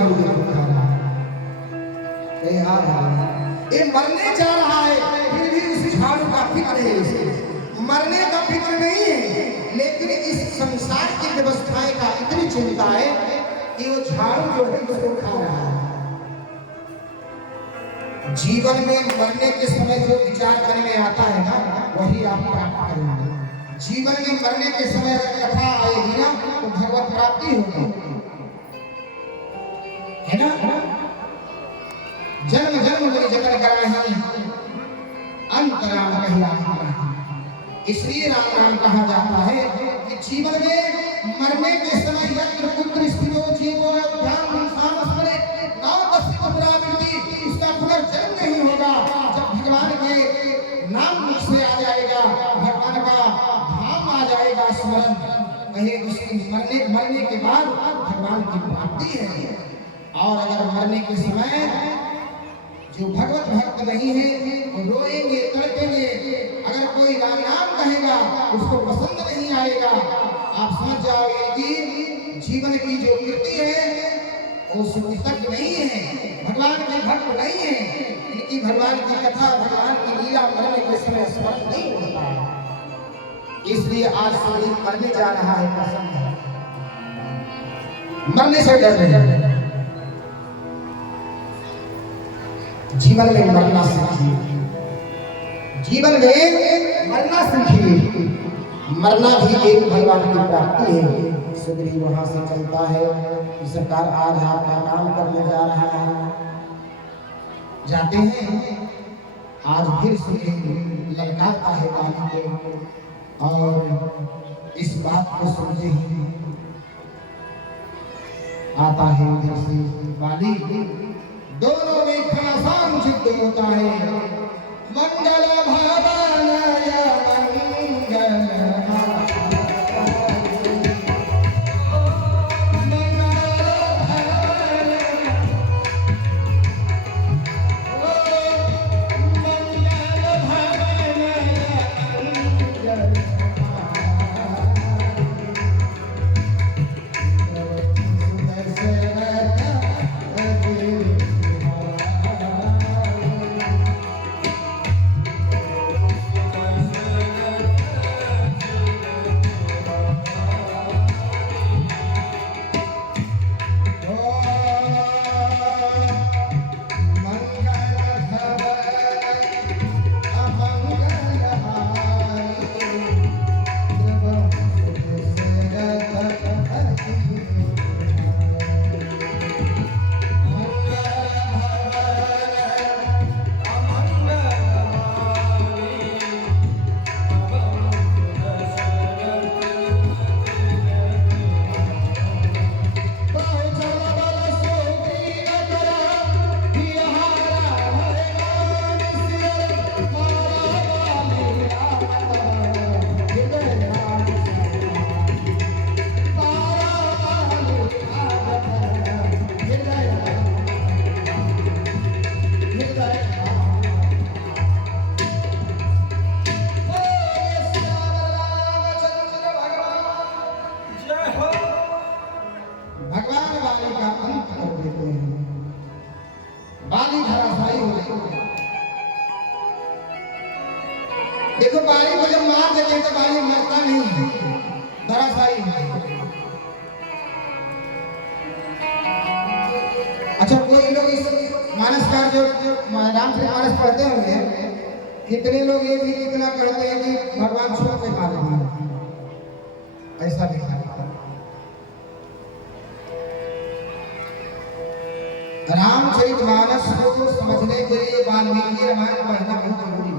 झाड़ू देखो खा रहा है। ये मरने जा रहा है, फिर भी उस झाड़ू का फिक्र है उसे। मरने का फिक्र नहीं है, लेकिन इस संसार की व्यवस्थाएं का इतनी चिंता है कि वो झाड़ू जो है उसको खा रहा है। जीवन में मरने के समय जो विचार करने में आता है ना, वही आप प्राप्त करेंगे। जीवन में मरने के समय कथा आएगी ना, तो भगवत प्राप्ति होगी, है ना। जन्म जन्म में जगत कराही, अंतराम कहिया। इसलिए राम राम कहा जाता है कि जीवन में मरने के समय यत्र पुत्र स्त्रियो जीवो ध्यान इंसान स्मरे नाम तस्य पुनरावृत्ति, इसका पुनर्जन्म नहीं होगा। जब भगवान के नाम मुख से आ जाएगा, भगवान का धाम आ जाएगा स्मरण, कहे उसकी मरने के बाद भगवान की प्राप्ति है। और अगर मरने के समय जो भगवत भक्त नहीं है वो रोएंगे, तड़पेंगे। अगर कोई राम नाम कहेगा उसको पसंद नहीं आएगा, आप समझ जाओगे कि जीवन की जो कृति है वो सुतक नहीं है, भगवान के भक्त नहीं है। इनकी भगवान की कथा, भगवान की लीला मरने के समय स्मरण नहीं होता है। इसलिए आज शरीर मरने जा रहा है, पसंद है, मरने से डर रहे हैं। जीवन में मरना सीखिए, जीवन में मरना सीखिए। मरना भी एक भगवान की प्राप्ति है। सुग्रीव वहां से चलता है कि सरकार आज आपका काम करने जा रहा है। जाते हैं, आज फिर सुग्रीव ललकारता है बाली को, और इस बात को सुनते ही आता है उधर से बाली। दोनों में घमासान युद्ध होता है। मंगल भावनाय मंगल देखो बाली को जब मार देते हैं तो बाली मरता नहीं है, धराशायी है। अच्छा, कोई लोग इस मानसकार जो रामचरितमानस पढ़ते होंगे, कितने लोग ये भी इतना कहते हैं कि भगवान छोड़ के मार दिया, ऐसा भी है। रामचरितमानस को समझने के लिए वाल्मीकि रामायण पढ़ना बहुत जरूरी है।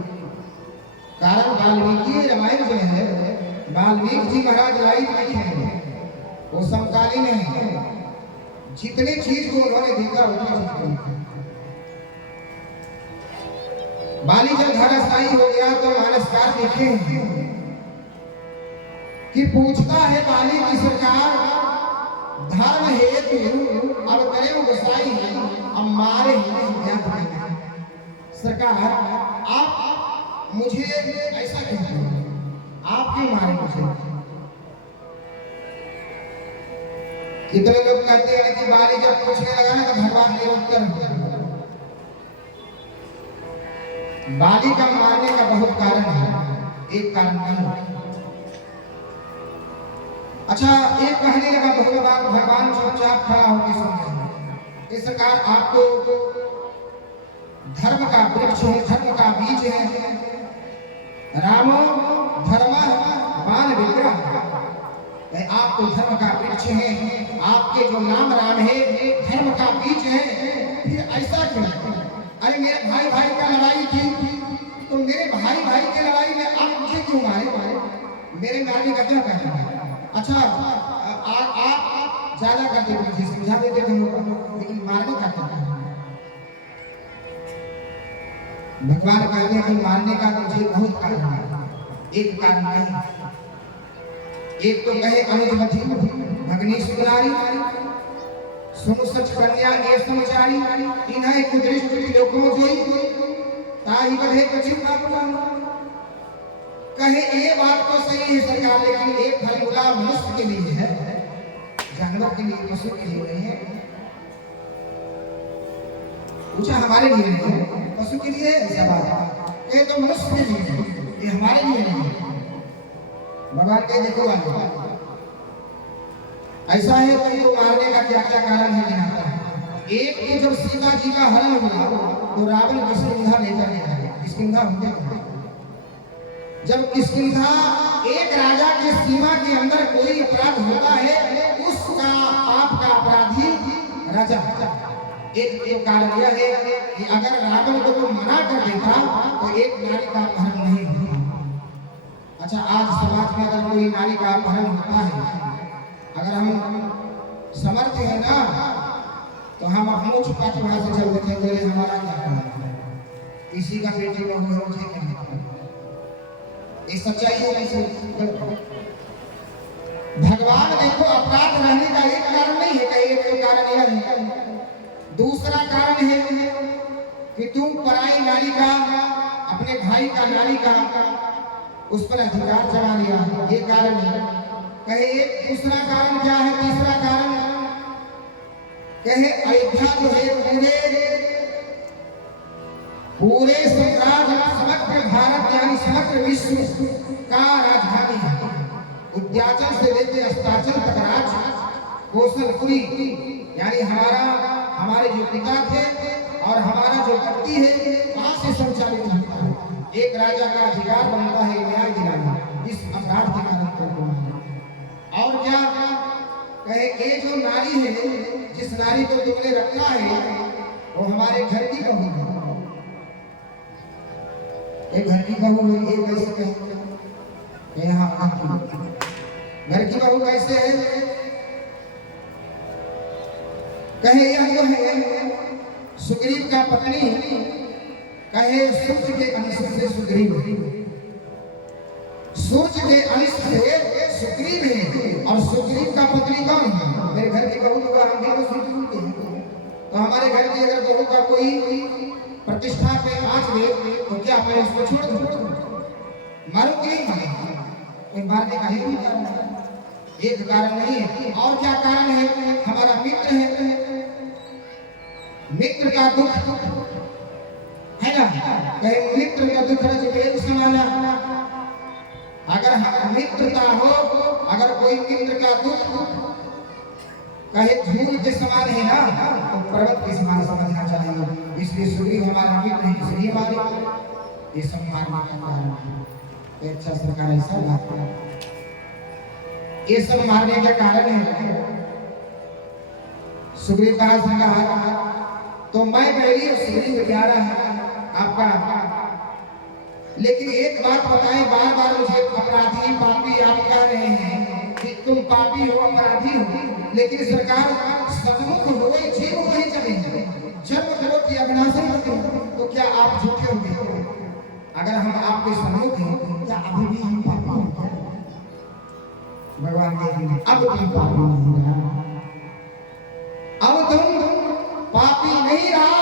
कारण वाल्मीकि रामायण जो है, वाल्मीकि जी महाराज लाइव लिखे हैं, वो समकालीन है। जितने चीज को उन्होंने देखा उतना बाली जब धराशायी हो गया तो मानसकार लिखे कि पूछता है बाली की सरकार, धर्म हेतु अब करें गोसाई, अब मारे सरकार, आप मुझे ऐसा कहते हैं, आप क्यों मारे मुझे? कितने लोग कहते हैं कि बाली जब पूछने लगा ना तो भगवान निरुत्तर हो गया। बाली का मारने का बहुत कारण है, एक कारण नहीं। अच्छा, एक कहने लगा भगवान चुपचाप खड़ा होकर सुन रहे। इस प्रकार आपको धर्म का वृक्ष है, धर्म का बीज है। रामो धर्म वान विग्रह, आप तो धर्म का वृक्ष है, आपके जो नाम राम है धर्म का बीज है। फिर ऐसा क्यों? अरे मेरे भाई भाई का लड़ाई थी, तो मेरे भाई भाई की लड़ाई में आप मुझे क्यों मारे? मेरे मारने का क्या कहना है? अच्छा, आप ज्यादा करते मुझे समझा देते थे, लेकिन मारने का क्या कहना है? भगवान कहते हैं कि मारने का मुझे बहुत कारण है, एक कारण नहीं। एक तो कहे अनुजमति भगनी सुनारी, सुनु सच कन्या ए समाचारी, इन्हें कुदृष्ट लोकों जोई, ताही बधे कछित बाबू। कहे ये बात तो सही है सरकार, लेकिन एक फलगुला मनुष्य के लिए है, जानवर के लिए, पशु के लिए नहीं है। पूछा हमारे लिए नहीं है, पशु के लिए ऐसा बात है, तो मनुष्य के लिए है, ये हमारे लिए नहीं है। भगवान कहे देखो ऐसा है, तुमको मारने का क्या क्या कारण है? एक तो जब सीता जी का हरण हुआ तो रावण किष्किंधा लेकर गया। किष्किंधा होते जब किष्किंधा, एक राजा की सीमा के अंदर कोई अपराध होता है, उसका पाप का अपराधी राजा। एक तो कारण यह है कि अगर रावण को तो मना कर देता तो एक नारी का अपहरण नहीं होता। अच्छा, आज समाज में अगर कोई नारी का अपहरण होता है, अगर हम समर्थ है ना, तो हम अपनों छुपा के वहां से चल देते हैं, हमारा क्या काम है, किसी का बेटी में हुआ मुझे नहीं पता। ये सच्चाई है नहीं। भगवान देखो, अपराध रहने का एक कारण नहीं है, कहीं एक कारण यह है। दूसरा कारण है कि तुम पराई नारी का, अपने भाई का नारी का उस पर अधिकार जमा लिया, ये कारण है। कहे एक दूसरा कारण क्या है? तीसरा कारण कहे अयोध्या जो है पूरे साम्राज्य, समग्र भारत यानी समग्र विश्व का राजधानी है। उद्याचल से लेकर अस्ताचल तक राज्य, कौशलपुरी यानी हमारे जो पिता थे और हमारा जो गद्दी है वहां से संचालित होता है। एक राजा का अधिकार बनता है न्याय दिलाना, इस अपराध के कारण को। और क्या कहे, ये जो नारी है, जिस नारी को तुमने रखा है वो हमारे घर की बहू है। एक घर की बहू है, एक कैसे कहे यहाँ घर की बहू कैसे है? कहे यह जो है सुग्रीव का पत्नी, कहे सूर्य के अंश से सुग्रीव, सूर्य के अंश से सुग्रीव है। और सुग्रीव का पत्नी कौन है? मेरे घर की बहू होगा, हम भी तो सुग्रीव के हैं। तो हमारे घर की अगर बहू का कोई प्रतिष्ठा पे आंच ले तो क्या मैं इसको छोड़ दूं? मारूं कि नहीं? कोई मारने का ही एक कारण नहीं है। और क्या कारण है? हमारा मित्र है, मित्र का दुख है ना, कहे मित्र का दुख है जो एक समाना। अगर मित्रता हो, अगर कोई मित्र का दुख कहे धूल के समान है ना, तो पर्वत के समान समझना चाहिए। इसलिए सुग्रीव हमारा मित्र है, इसलिए हमारे ये सब मारने का कारण है। अच्छा सरकार ऐसा बात है, ये सब मारने का कारण है। सुग्रीव का संग तो मैं मेरी और सुग्रीव प्यारा है आपका। लेकिन एक बात बताएं, बार बार मुझे अपराधी पापी आप कह रहे हैं कि तुम पापी हो, अपराधी हो, लेकिन सरकार सन्मुख हो जीव नहीं चले, जब लोग की अविनाशी होते तो क्या आप झूठे होंगे? अगर हम आपके सन्मुख हैं, क्या अभी भी हम पापी हैं? भगवान कहते हैं अब तुम पापी नहीं रहा, अब तुम पापी नहीं रहा।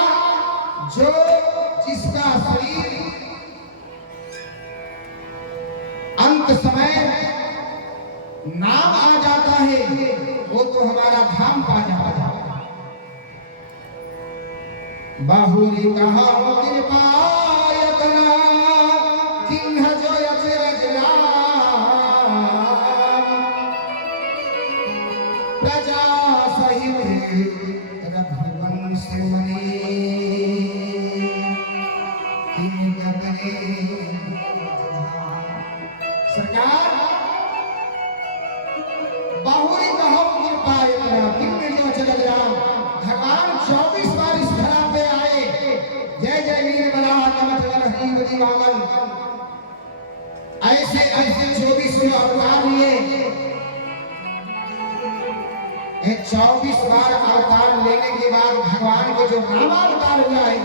जो जिसका शरीर अंत समय नाम आ जाता है वो तो हमारा धाम पा जाता है। बाहुरी कहा कृपा यतना किन्ह जो यचिरज राम प्रजा सहित रघुवंश मणि किन गगने सरकार बाहुरी कहो कृपा यतना किन्ह जो यचिरज राम। भगवान 24 बार इस धरा पे आए। जय जय वीर बला कमठ बल हरि बली वामन। ऐसे ऐसे 24 अवतार लिए। 24 बार अवतार लेने के बाद भगवान को जो रामा अवतार हुआ है,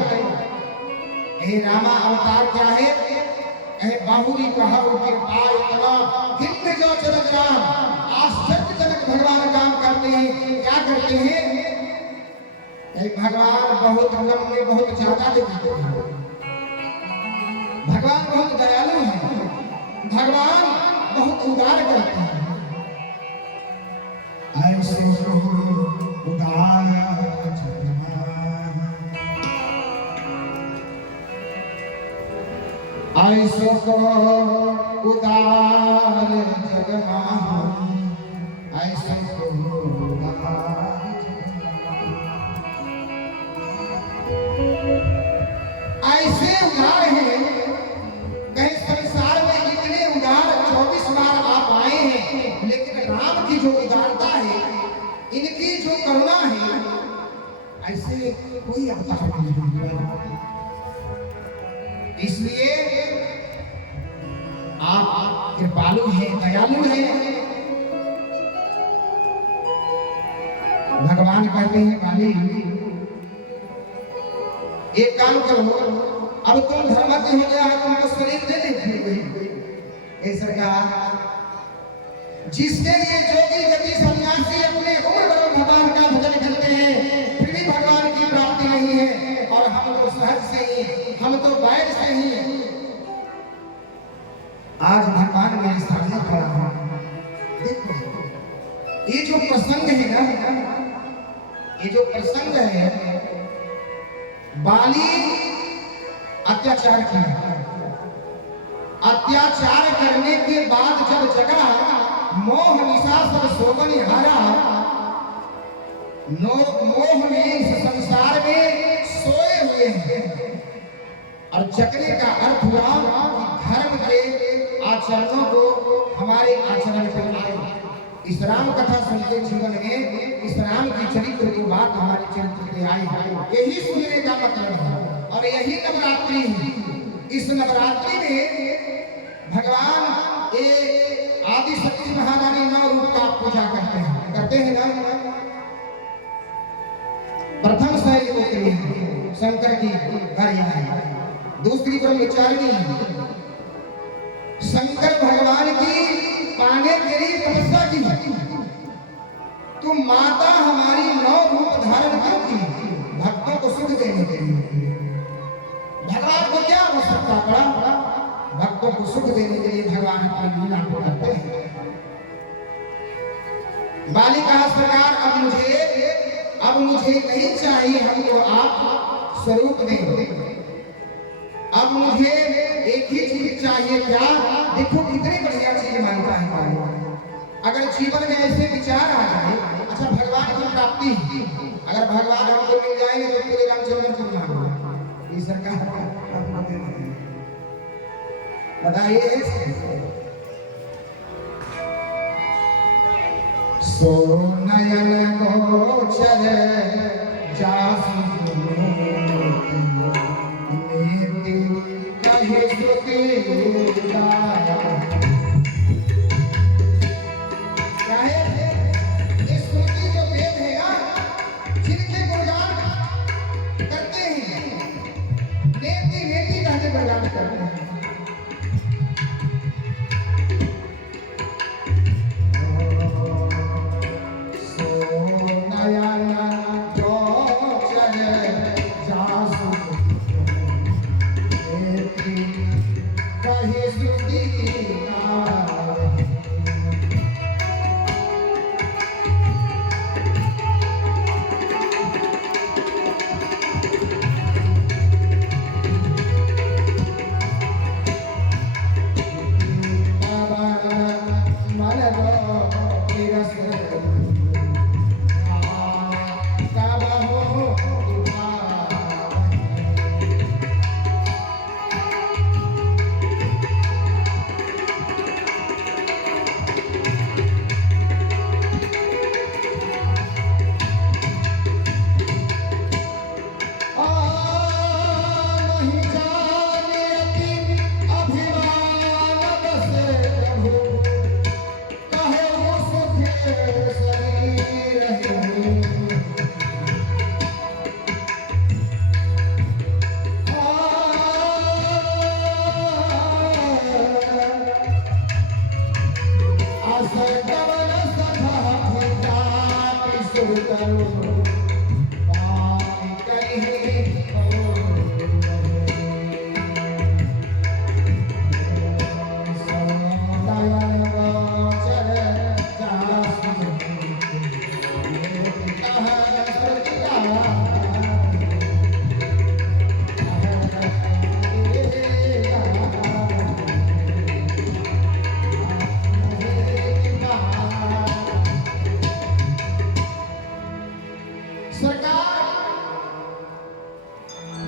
ये रामा अवतार क्या है? बाहुरी कहा कृपा इतना किन्ह जो यचिरज राम। आश्चर्यजनक भगवान काम करते हैं। क्या करते हैं? भगवान बहुत कम में बहुत ज्यादा दिखाते हैं। भगवान बहुत दयालु है। भगवान बहुत उदार करते हैं। ऐसे उदार ऐसे उदार जगन्नाथ ऐसे ऐसे उदार हैं। कहीं संसार में इतने उदार 24 बार आप आए हैं, लेकिन राम की जो उदारता है, इनकी जो करुणा है, ऐसे कोई अवतार नहीं है। इसलिए आप कृपालु हैं, दयालु हैं। भगवान कहते हैं बाली एक काम करो, अब तुम धर्मज्ञ हो गया है, तुमको शरीर दे दे। सरकार जिसके लिए जोगी यदि सन्यासी अपने उम्र भर भगवान का भजन करते हैं, फिर भी भगवान की प्राप्ति नहीं है। और हम तो सहज से ही, हम तो बैर से ही आज भगवान मेरे सामने खड़ा है। देखो ये जो प्रसंग है ना, ये जो प्रसंग है, बाली अत्याचार किया। अत्याचार करने के बाद जब जगा, मोह निशा सब सोवनि हारा। मोह में इस संसार में सोए हुए हैं। और जगने का अर्थ हुआ कि धर्म के आचरणों को हमारे आचरण पे आए। इस राम कथा सुनते जीवन में इस राम की चरित्र की बात हमारे चरित्र पे आई। यही सुनने का मतलब है। और यही नवरात्रि है। इस नवरात्रि में भगवान ये आदि शक्ति महारानी 9 रूप का पूजा करते हैं ना। प्रथम शैली होती है शंकर की हरियाणा, दूसरी ब्रह्मचारिणी। शंकर भगवान की पाने के लिए तपस्या की। तो माता हमारी 9 रूप धारण क्यों की? भक्तों को सुख देने के लिए। भगवान को क्या आवश्यकता पड़ा? भक्तों को सुख देने के लिए भगवान अपनी लीला को करते हैं। बाली कहा सरकार अब मुझे नहीं चाहिए, हमको आप स्वरूप दें। अब मुझे एक ही चीज चाहिए। क्या? देखो कितनी बढ़िया चीज मानता है। अगर जीवन में ऐसे विचार आ जाए, अच्छा भगवान की प्राप्ति, अगर भगवान हमको मिल जाएंगे तो तेरे रामचंद्र को मांगो। ये सरकार बताइए। सो नयन गोचर जासु कहे श्रुति गाया। क्या है? ये श्रुति जो वेद है ना, जिनके गुणगान करते हैं, नेति नेति कहते गुणगान करते हैं।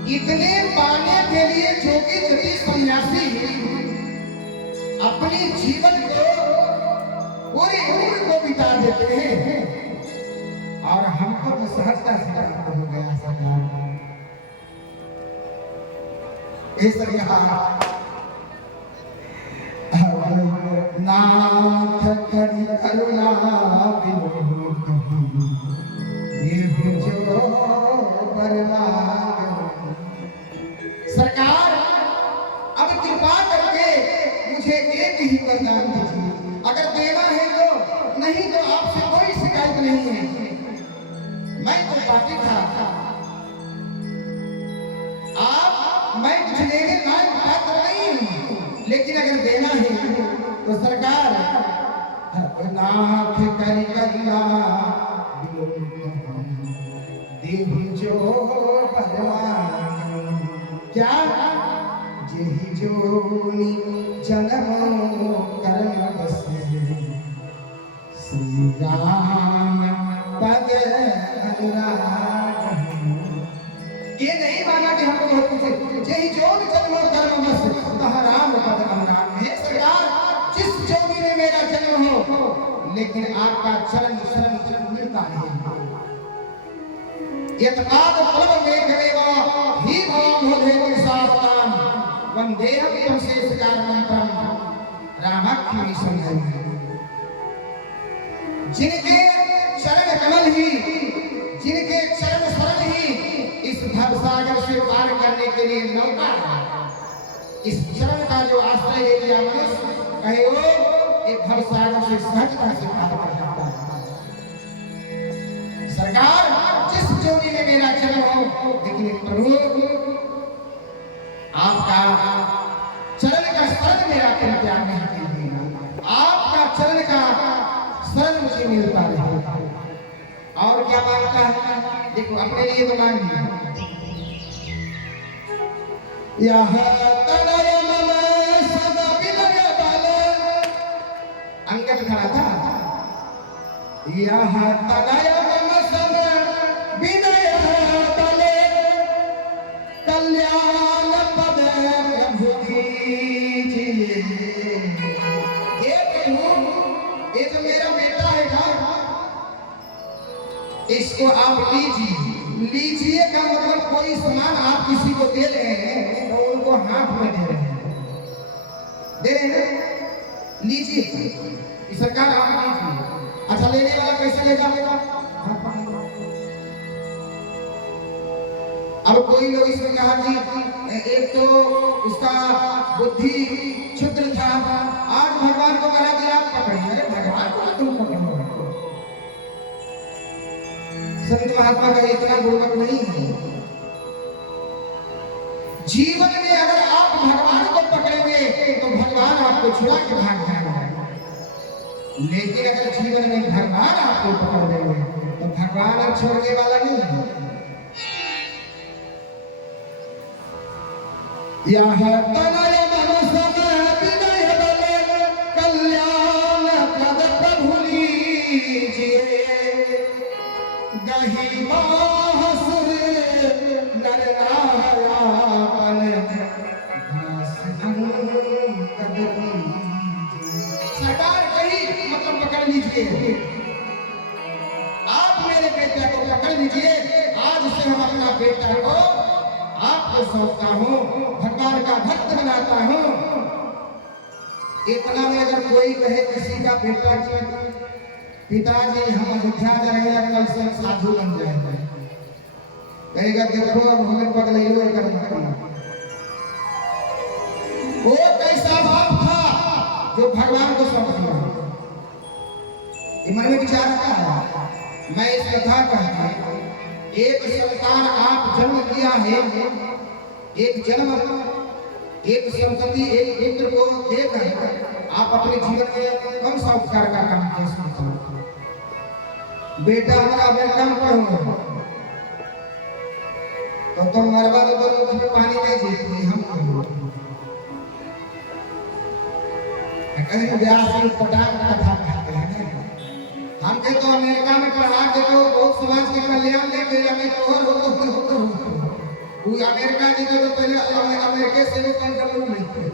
इतने पाने के लिए जोगी जति सन्यासी अपनी जीवन को पूरी उम्र को बिता देते हैं और हमको तो सहजता से प्राप्त हो गया सरकार। नाथ करी करुणा सरकार, अब कृपा करके मुझे एक ही वरदान दीजिए, अगर देना है तो, नहीं तो आपसे कोई शिकायत नहीं है। मैं तो बाकी था, मैं कुछ लेने लायक पात्र नहीं हूं, लेकिन अगर देना है तो सरकार नाथ करी करुणा देहु जो परवान, क्या जेहि जोनि जन्म कर्म बस श्री राम पद अनुराग। ये नहीं माना कि हमको बहुत कुछ, जेहि जोनि जन्म कर्म बस तह राम पद अनुराग है। सरकार, जिस जोनि में मेरा जन्म हो, लेकिन आपका चरण शरण मिलता नहीं। यत्नाद फलम मेघमेवा ही भवं भोधे सावधान वंदेहं त्वं शेषकारणं रामाख्य संजय। जिनके चरण कमल ही, जिनके चरण शरण ही इस भवसागर से पार करने के लिए नौका है, इस चरण का जो आश्रय ले लिया मनुष्य, कहे वो एक भवसागर से सहजता से पार कर जाता है। सरकार, जिस जोड़ी में मेरा जन्म हो, लेकिन प्रभु आपका चरण का शरण मेरा परित्याग नहीं कीजिए, आपका चरण का शरण मुझे मिलता रहे। और क्या मांगता है, देखो अपने लिए तो मांग लिया, यह तनय मम सब विनय बल, अंगद खड़ा था, यह तनय मम सब विनय बल कल्याण पद प्रभु कीजिए। ये प्रभु, ये जो मेरा बेटा है ना, इसको आप लीजिए। लीजिए का मतलब कोई सामान आप किसी को दे रहे हैं तो उनको हाथ में दे रहे हैं, दे रहे हैं, लीजिए सरकार आप लीजिए। अच्छा, लेने वाला कैसे ले जाएगा? अब कोई लोग इसमें कहा कि एक तो उसका बुद्धि क्षुद्र था, आज भगवान को कहा कि आप पकड़िए। अरे भगवान को तुम पकड़ो, संत महात्मा का इतना बुर्बक नहीं है। जीवन में अगर आप भगवान को पकड़ेंगे तो भगवान आपको छुड़ा के भाग जाएगा, लेकिन अगर जीवन में भगवान आपको पकड़ देंगे तो भगवान अब छोड़ने वाला नहीं है। यह तनय मम सब विनय बल कल्याण पद प्रभु लीजिए। दही बासुर नर नारायण सरकार कही मतलब पकड़ लीजिए, आप मेरे बेटे को पकड़ लीजिए। आज से हम अपना बेटा को आपको सौंपता हूँ, भगवान का भक्त बनाता हूँ। इतना में अगर कोई कहे किसी का बेटा की पिताजी हम अयोध्या जाएंगे, कल से साधु बन जाएंगे, कहेगा देखो अब हमें पगले हुए करना। वो कैसा बाप था जो भगवान को सौंप दिया? मन में विचार आता है। मैं इस कथा कहता हूँ, एक संतान आप जन्म दिया है, एक जन्म, एक संतति, एक पुत्र को देकर आप अपने जीवन में कम सा उपकार का काम किया सकते हो। बेटा हमारा वेलकम करो तो तुम मरवा दो तो मुझ में पानी नहीं देती हम कहीं व्यास की पटाख कथा कहते हैं। हम के तो अमेरिका में पढ़ा के तो बहुत समाज के कल्याण लेके लगे तो और वो अमेरिका जी तो पहले अमेरिका से भी कम जरूर नहीं थे।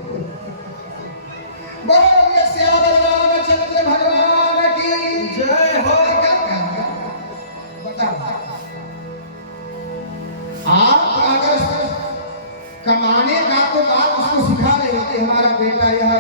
बोलो श्याम रामचंद्र भगवान की जय हो। बताओ आप अगर कमाने का तो बात उसको सिखा रहे होते, हमारा बेटा यह